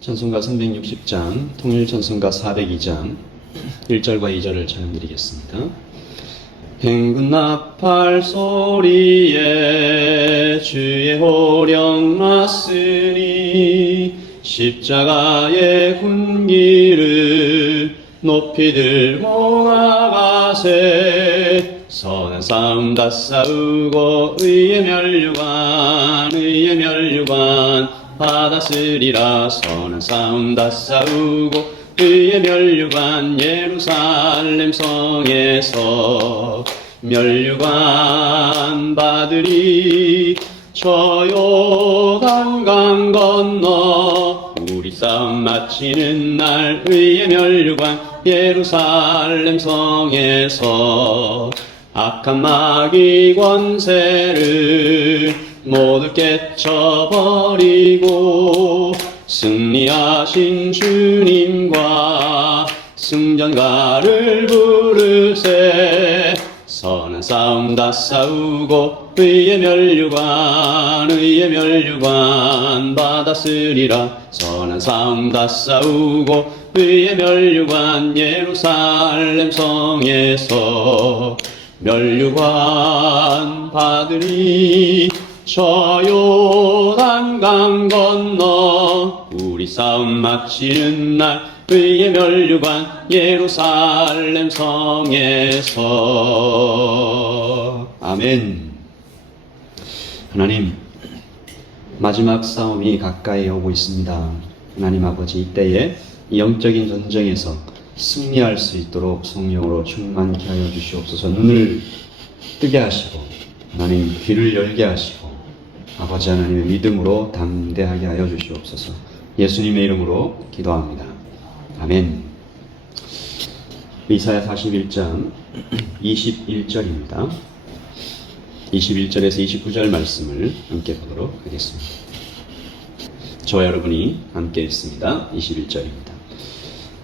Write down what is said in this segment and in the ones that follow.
찬송가 360장, 통일찬송가 402장 1절과 2절을 찬양드리겠습니다. 행군 나팔 소리에 주의 호령 났으니 십자가의 군기를 높이 들고 나가세. 선한 싸움 다 싸우고 의의 멸류관 받았으리라. 선한 싸움 다 싸우고 의의 멸류관 예루살렘 성에서 멸류관 받으리. 저 요단강 건너 우리 싸움 마치는 날 의의 멸류관 예루살렘 성에서 악한 마귀 권세를 모두 깨쳐버리고 승리하신 주님과 승전가를 부르세. 선한 싸움 다 싸우고 의의 멸류관 받았으리라. 선한 싸움 다 싸우고 의의 멸류관 예루살렘 성에서 멸류관 받으리. 저 요단강 건너 우리 싸움 마치는 날 의의 멸류관 예루살렘 성에서. 아멘. 하나님, 마지막 싸움이 가까이 오고 있습니다. 하나님 아버지, 이때에 영적인 전쟁에서 승리할 수 있도록 성령으로 충만케 하여 주시옵소서. 눈을 뜨게 하시고 하나님 귀를 열게 하시고 아버지 하나님의 믿음으로 담대하게 하여 주시옵소서. 예수님의 이름으로 기도합니다. 아멘. 이사야 41장 21절입니다. 21절에서 29절 말씀을 함께 보도록 하겠습니다. 저와 여러분이 함께 읽습니다. 21절입니다.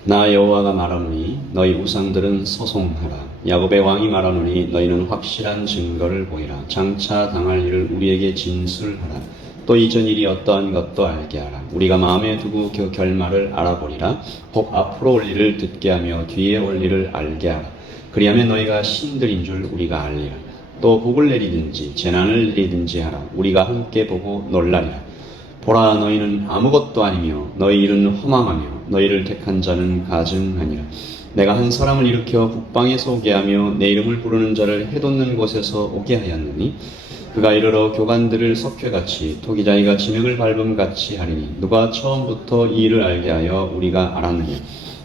나 여호와가 말하노니 너희 우상들은 소송하라. 야곱의 왕이 말하노니 너희는 확실한 증거를 보이라. 장차 당할 일을 우리에게 진술하라. 또 이전 일이 어떠한 것도 알게 하라. 우리가 마음에 두고 그 결말을 알아보리라. 혹 앞으로 올 일을 듣게 하며 뒤에 올 일을 알게 하라. 그리하면 너희가 신들인 줄 우리가 알리라. 또 복을 내리든지 재난을 내리든지 하라. 우리가 함께 보고 놀라리라. 보라, 너희는 아무것도 아니며 너희 일은 허망하며 너희를 택한 자는 가증하니라. 내가 한 사람을 일으켜 북방에서 오게 하며 내 이름을 부르는 자를 해돋는 곳에서 오게 하였느니 그가 이르러 교관들을 석회같이 토기장이가 진흙을 밟음같이 하리니 누가 처음부터 이 일을 알게 하여 우리가 알았느냐.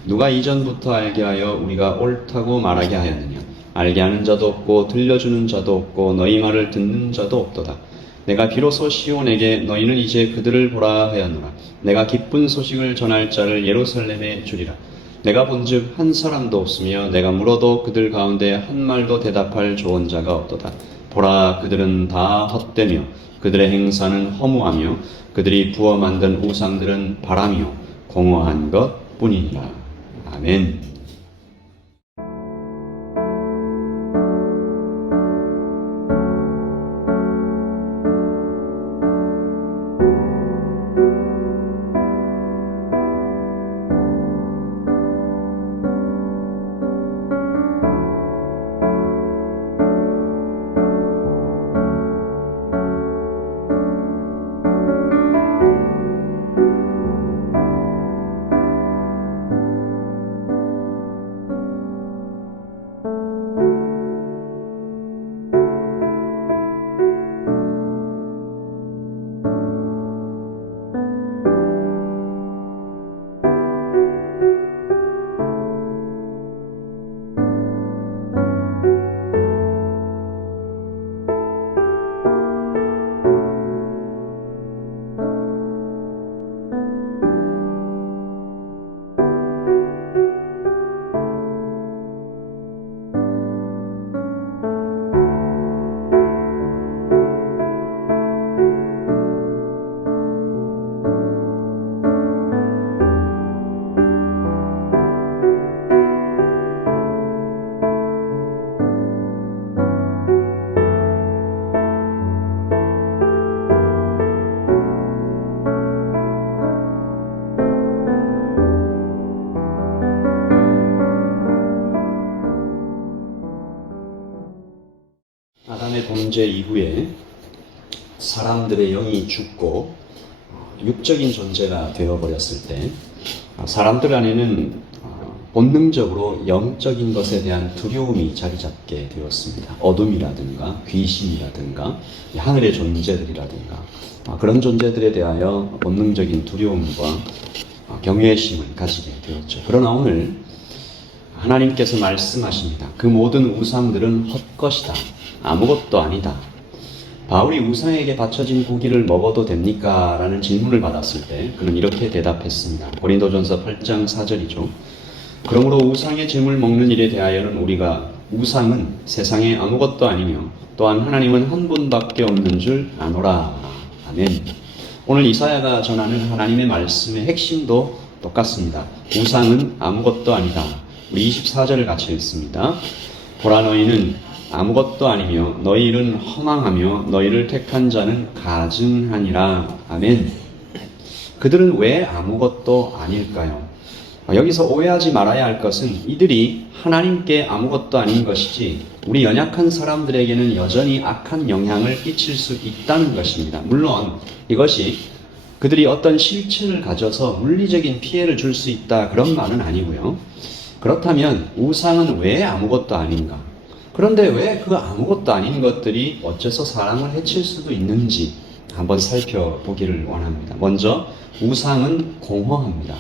누가 이전부터 알게 하여 우리가 옳다고 말하게 하였느냐. 알게 하는 자도 없고 들려주는 자도 없고 너희 말을 듣는 자도 없도다. 내가 비로소 시온에게 너희는 이제 그들을 보라 하였노라. 내가 기쁜 소식을 전할 자를 예루살렘에 주리라. 내가 본즉 한 사람도 없으며 내가 물어도 그들 가운데 한 말도 대답할 좋은 자가 없도다. 보라, 그들은 다 헛되며 그들의 행사는 허무하며 그들이 부어 만든 우상들은 바람이요 공허한 것 뿐이니라. 아멘. 범죄 이후에 사람들의 영이 죽고 육적인 존재가 되어버렸을 때 사람들 안에는 본능적으로 영적인 것에 대한 두려움이 자리 잡게 되었습니다. 어둠이라든가 귀신이라든가 하늘의 존재들이라든가 그런 존재들에 대하여 본능적인 두려움과 경외심을 가지게 되었죠. 그러나 오늘 하나님께서 말씀하십니다. 그 모든 우상들은 헛것이다. 아무것도 아니다. 바울이 우상에게 바쳐진 고기를 먹어도 됩니까? 라는 질문을 받았을 때 그는 이렇게 대답했습니다. 고린도전서 8장 4절이죠. 그러므로 우상의 제물 먹는 일에 대하여는 우리가 우상은 세상에 아무것도 아니며 또한 하나님은 한 분밖에 없는 줄 아노라. 아멘. 오늘 이사야가 전하는 하나님의 말씀의 핵심도 똑같습니다. 우상은 아무것도 아니다. 우리 24절을 같이 읽습니다. 보라 너희는 아무것도 아니며 너희 일은 허망하며 너희를 택한 자는 가증하니라. 아멘. 그들은 왜 아무것도 아닐까요? 여기서 오해하지 말아야 할 것은 이들이 하나님께 아무것도 아닌 것이지 우리 연약한 사람들에게는 여전히 악한 영향을 끼칠 수 있다는 것입니다. 물론 이것이 그들이 어떤 실체를 가져서 물리적인 피해를 줄 수 있다 그런 말은 아니고요. 그렇다면 우상은 왜 아무것도 아닌가? 그런데 왜 그 아무것도 아닌 것들이 어째서 사람을 해칠 수도 있는지 한번 살펴보기를 원합니다. 먼저 우상은 공허합니다.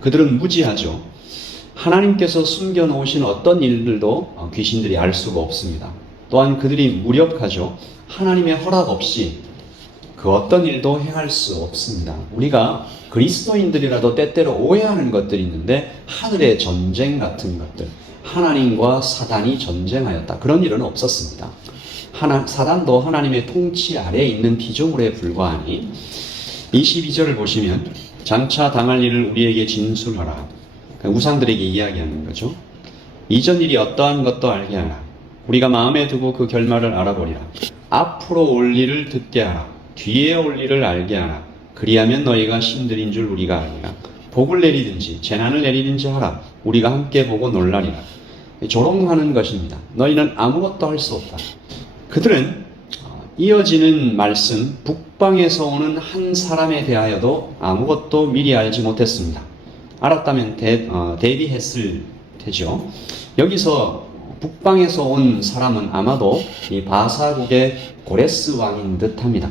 그들은 무지하죠. 하나님께서 숨겨놓으신 어떤 일들도 귀신들이 알 수가 없습니다. 또한 그들이 무력하죠. 하나님의 허락 없이 그 어떤 일도 행할 수 없습니다. 우리가 그리스도인들이라도 때때로 오해하는 것들이 있는데 하늘의 전쟁 같은 것들, 하나님과 사단이 전쟁하였다. 그런 일은 없었습니다. 사단도 하나님의 통치 아래에 있는 피조물에 불과하니 22절을 보시면 장차 당할 일을 우리에게 진술하라. 우상들에게 이야기하는 거죠. 이전 일이 어떠한 것도 알게 하라. 우리가 마음에 두고 그 결말을 알아보리라. 앞으로 올 일을 듣게 하라. 뒤에 올 일을 알게 하라. 그리하면 너희가 신들인 줄 우리가 알리라. 복을 내리든지 재난을 내리든지 하라. 우리가 함께 보고 놀라리라. 조롱하는 것입니다. 너희는 아무것도 할 수 없다. 그들은 이어지는 말씀, 북방에서 오는 한 사람에 대하여도 아무것도 미리 알지 못했습니다. 알았다면 대비했을 테죠. 여기서 북방에서 온 사람은 아마도 이 바사국의 고레스 왕인 듯합니다.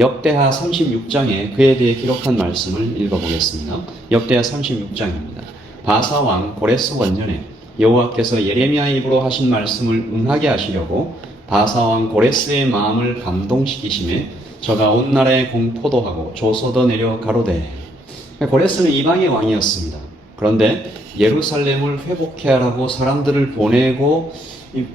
역대하 36장에 그에 대해 기록한 말씀을 읽어보겠습니다. 역대하 36장입니다. 바사 왕 고레스 원년에 여호와께서 예레미야 입으로 하신 말씀을 응하게 하시려고 바사 왕 고레스의 마음을 감동시키심에 저가 온 나라에 공포도하고 조소도 내려 가로되. 고레스는 이방의 왕이었습니다. 그런데 예루살렘을 회복해야 하라고 사람들을 보내고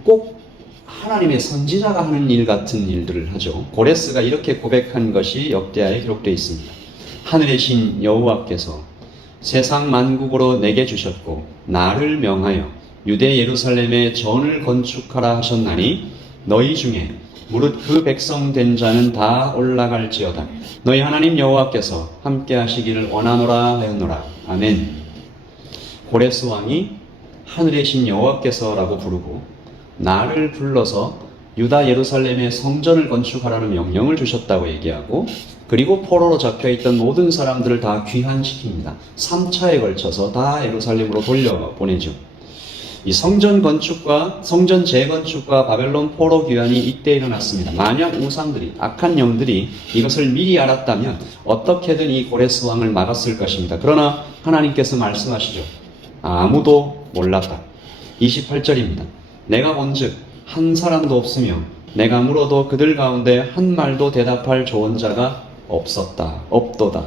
꼭 하나님의 선지자가 하는 일 같은 일들을 하죠. 고레스가 이렇게 고백한 것이 역대하에 기록되어 있습니다. 하늘의 신 여호와께서 세상 만국으로 내게 주셨고 나를 명하여 유대 예루살렘에 전을 건축하라 하셨나니 너희 중에 무릇 그 백성 된 자는 다 올라갈지어다. 너희 하나님 여호와께서 함께 하시기를 원하노라 하였노라. 아멘. 고레스 왕이 하늘의 신 여호와께서라고 부르고 나를 불러서 유다 예루살렘에 성전을 건축하라는 명령을 주셨다고 얘기하고 그리고 포로로 잡혀있던 모든 사람들을 다 귀환시킵니다. 3차에 걸쳐서 다 예루살렘으로 돌려보내죠. 이 성전 건축과 성전 재건축과 바벨론 포로 귀환이 이때 일어났습니다. 만약 우상들이 악한 영들이 이것을 미리 알았다면 어떻게든 이 고레스 왕을 막았을 것입니다. 그러나 하나님께서 말씀하시죠. 아무도 몰랐다. 28절입니다. 내가 본즉 한 사람도 없으며 내가 물어도 그들 가운데 한 말도 대답할 조언자가 없었다. 없도다.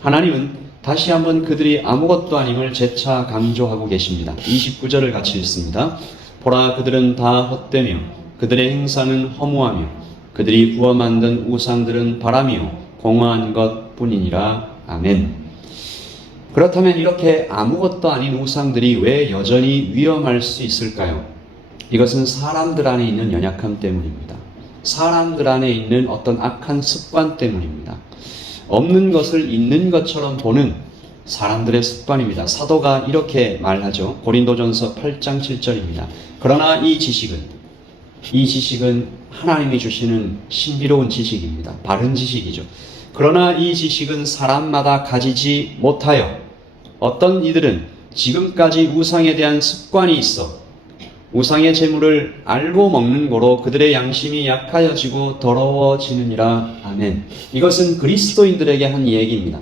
하나님은 다시 한번 그들이 아무것도 아님을 재차 강조하고 계십니다. 29절을 같이 읽습니다. 보라 그들은 다 헛되며 그들의 행사는 허무하며 그들이 구워 만든 우상들은 바람이요 공허한 것뿐이니라. 아멘. 그렇다면 이렇게 아무것도 아닌 우상들이 왜 여전히 위험할 수 있을까요? 이것은 사람들 안에 있는 연약함 때문입니다. 사람들 안에 있는 어떤 악한 습관 때문입니다. 없는 것을 있는 것처럼 보는 사람들의 습관입니다. 사도가 이렇게 말하죠. 고린도전서 8장 7절입니다. 그러나 이 지식은 이 지식은 하나님이 주시는 신비로운 지식입니다. 바른 지식이죠. 그러나 이 지식은 사람마다 가지지 못하여 어떤 이들은 지금까지 우상에 대한 습관이 있어 우상의 재물을 알고 먹는 거로 그들의 양심이 약하여지고 더러워지느니라. 아멘. 이것은 그리스도인들에게 한 얘기입니다.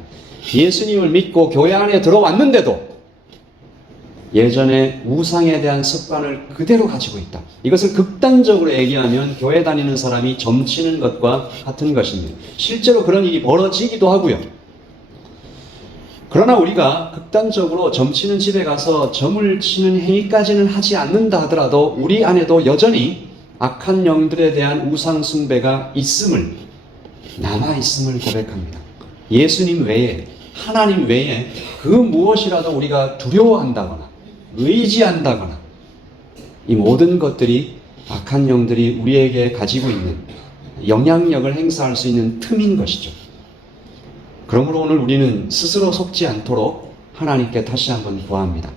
예수님을 믿고 교회 안에 들어왔는데도 예전에 우상에 대한 습관을 그대로 가지고 있다. 이것을 극단적으로 얘기하면 교회 다니는 사람이 점치는 것과 같은 것입니다. 실제로 그런 일이 벌어지기도 하고요. 그러나 우리가 극단적으로 점치는 집에 가서 점을 치는 행위까지는 하지 않는다 하더라도 우리 안에도 여전히 악한 영들에 대한 우상 숭배가 있음을, 남아있음을 고백합니다. 예수님 외에, 하나님 외에 그 무엇이라도 우리가 두려워한다거나 의지한다거나 이 모든 것들이 악한 영들이 우리에게 가지고 있는 영향력을 행사할 수 있는 틈인 것이죠. 그러므로 오늘 우리는 스스로 속지 않도록 하나님께 다시 한번 구합니다.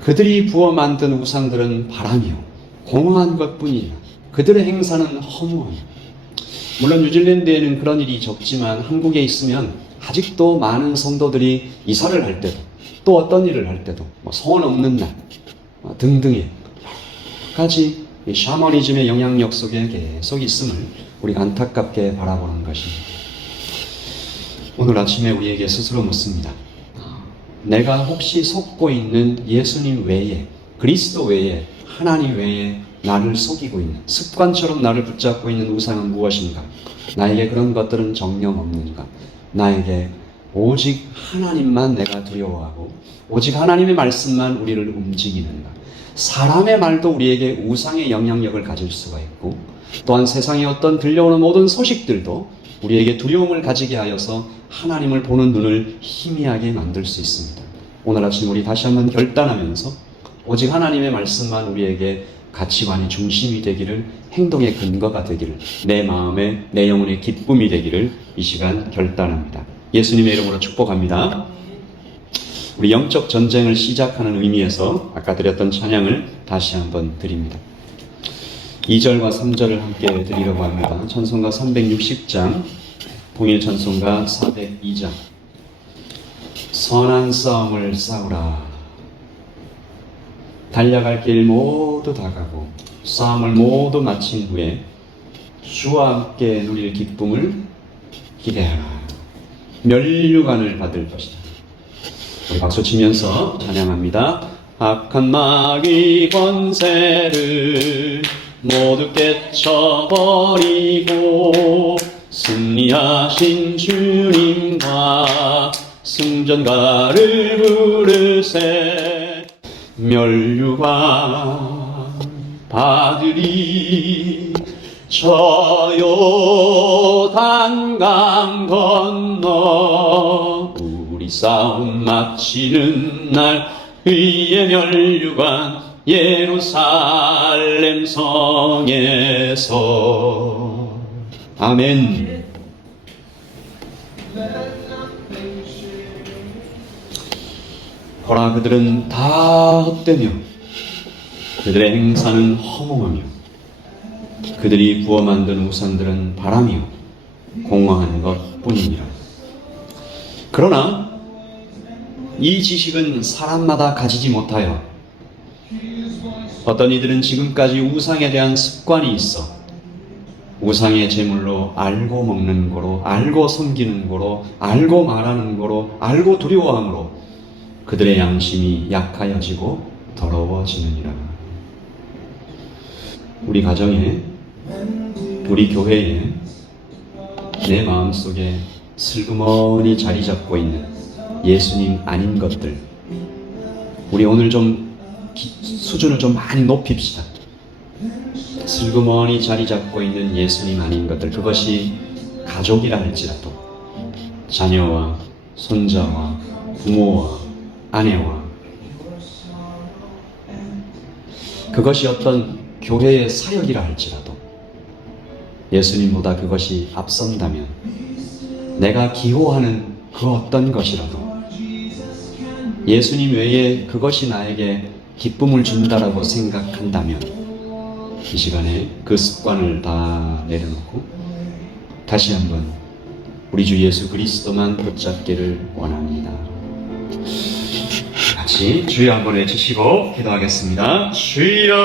그들이 부어 만든 우상들은 바람이요 공허한 것뿐이라 그들의 행사는 허무함. 물론 뉴질랜드에는 그런 일이 적지만 한국에 있으면 아직도 많은 성도들이 이사를 할 때도 또 어떤 일을 할 때도 소원 없는 날 등등의 여러 가지 샤머니즘의 영향력 속에 계속 있음을 우리가 안타깝게 바라보는 것입니다. 오늘 아침에 우리에게 스스로 묻습니다. 내가 혹시 속고 있는 예수님 외에, 그리스도 외에, 하나님 외에 나를 속이고 있는, 습관처럼 나를 붙잡고 있는 우상은 무엇인가? 나에게 그런 것들은 정령 없는가? 나에게 오직 하나님만 내가 두려워하고 오직 하나님의 말씀만 우리를 움직이는가? 사람의 말도 우리에게 우상의 영향력을 가질 수가 있고 또한 세상의 어떤 들려오는 모든 소식들도 우리에게 두려움을 가지게 하여서 하나님을 보는 눈을 희미하게 만들 수 있습니다. 오늘 아침 우리 다시 한번 결단하면서 오직 하나님의 말씀만 우리에게 가치관의 중심이 되기를, 행동의 근거가 되기를, 내 마음의, 내 영혼의 기쁨이 되기를 이 시간 결단합니다. 예수님의 이름으로 축복합니다. 우리 영적 전쟁을 시작하는 의미에서 아까 드렸던 찬양을 다시 한번 드립니다. 2절과 3절을 함께 드리려고 합니다. 찬송가 360장, 동일 찬송가 402장. 선한 싸움을 싸우라. 달려갈 길 모두 다 가고 싸움을 모두 마친 후에 주와 함께 누릴 기쁨을 기대하라. 면류관을 받을 것이다. 우리 박수 치면서 찬양합니다. 악한 마귀 권세를 모두 깨쳐버리고 승리하신 주님과 승전가를 부르세. 면류관 받으리 저 요단강 건너 우리 싸움 마치는 날 의의 면류관 예루살렘 성에서. 아멘. 보라, 그들은 다 헛되며 그들의 행사는 허무하며 그들이 부어 만든 우상들은 바람이요 공허한 것뿐이니라. 그러나 이 지식은 사람마다 가지지 못하여 어떤 이들은 지금까지 우상에 대한 습관이 있어 우상의 제물로 알고 먹는 거로, 알고 섬기는 거로, 알고 말하는 거로, 알고 두려워함으로 그들의 양심이 약하여지고 더러워지느니라. 우리 가정에, 우리 교회에, 내 마음속에 슬그머니 자리 잡고 있는 예수님 아닌 것들, 우리 오늘 좀 수준을 좀 많이 높입시다. 슬그머니 자리 잡고 있는 예수님 아닌 것들, 그것이 가족이라 할지라도 자녀와 손자와 부모와 아내와, 그것이 어떤 교회의 사역이라 할지라도 예수님보다 그것이 앞선다면, 내가 기호하는 그 어떤 것이라도 예수님 외에 그것이 나에게 기쁨을 준다라고 생각한다면 이 시간에 그 습관을 다 내려놓고 다시 한번 우리 주 예수 그리스도만 붙잡기를 원합니다. 같이 주여 한번 외치시고 기도하겠습니다. 주여!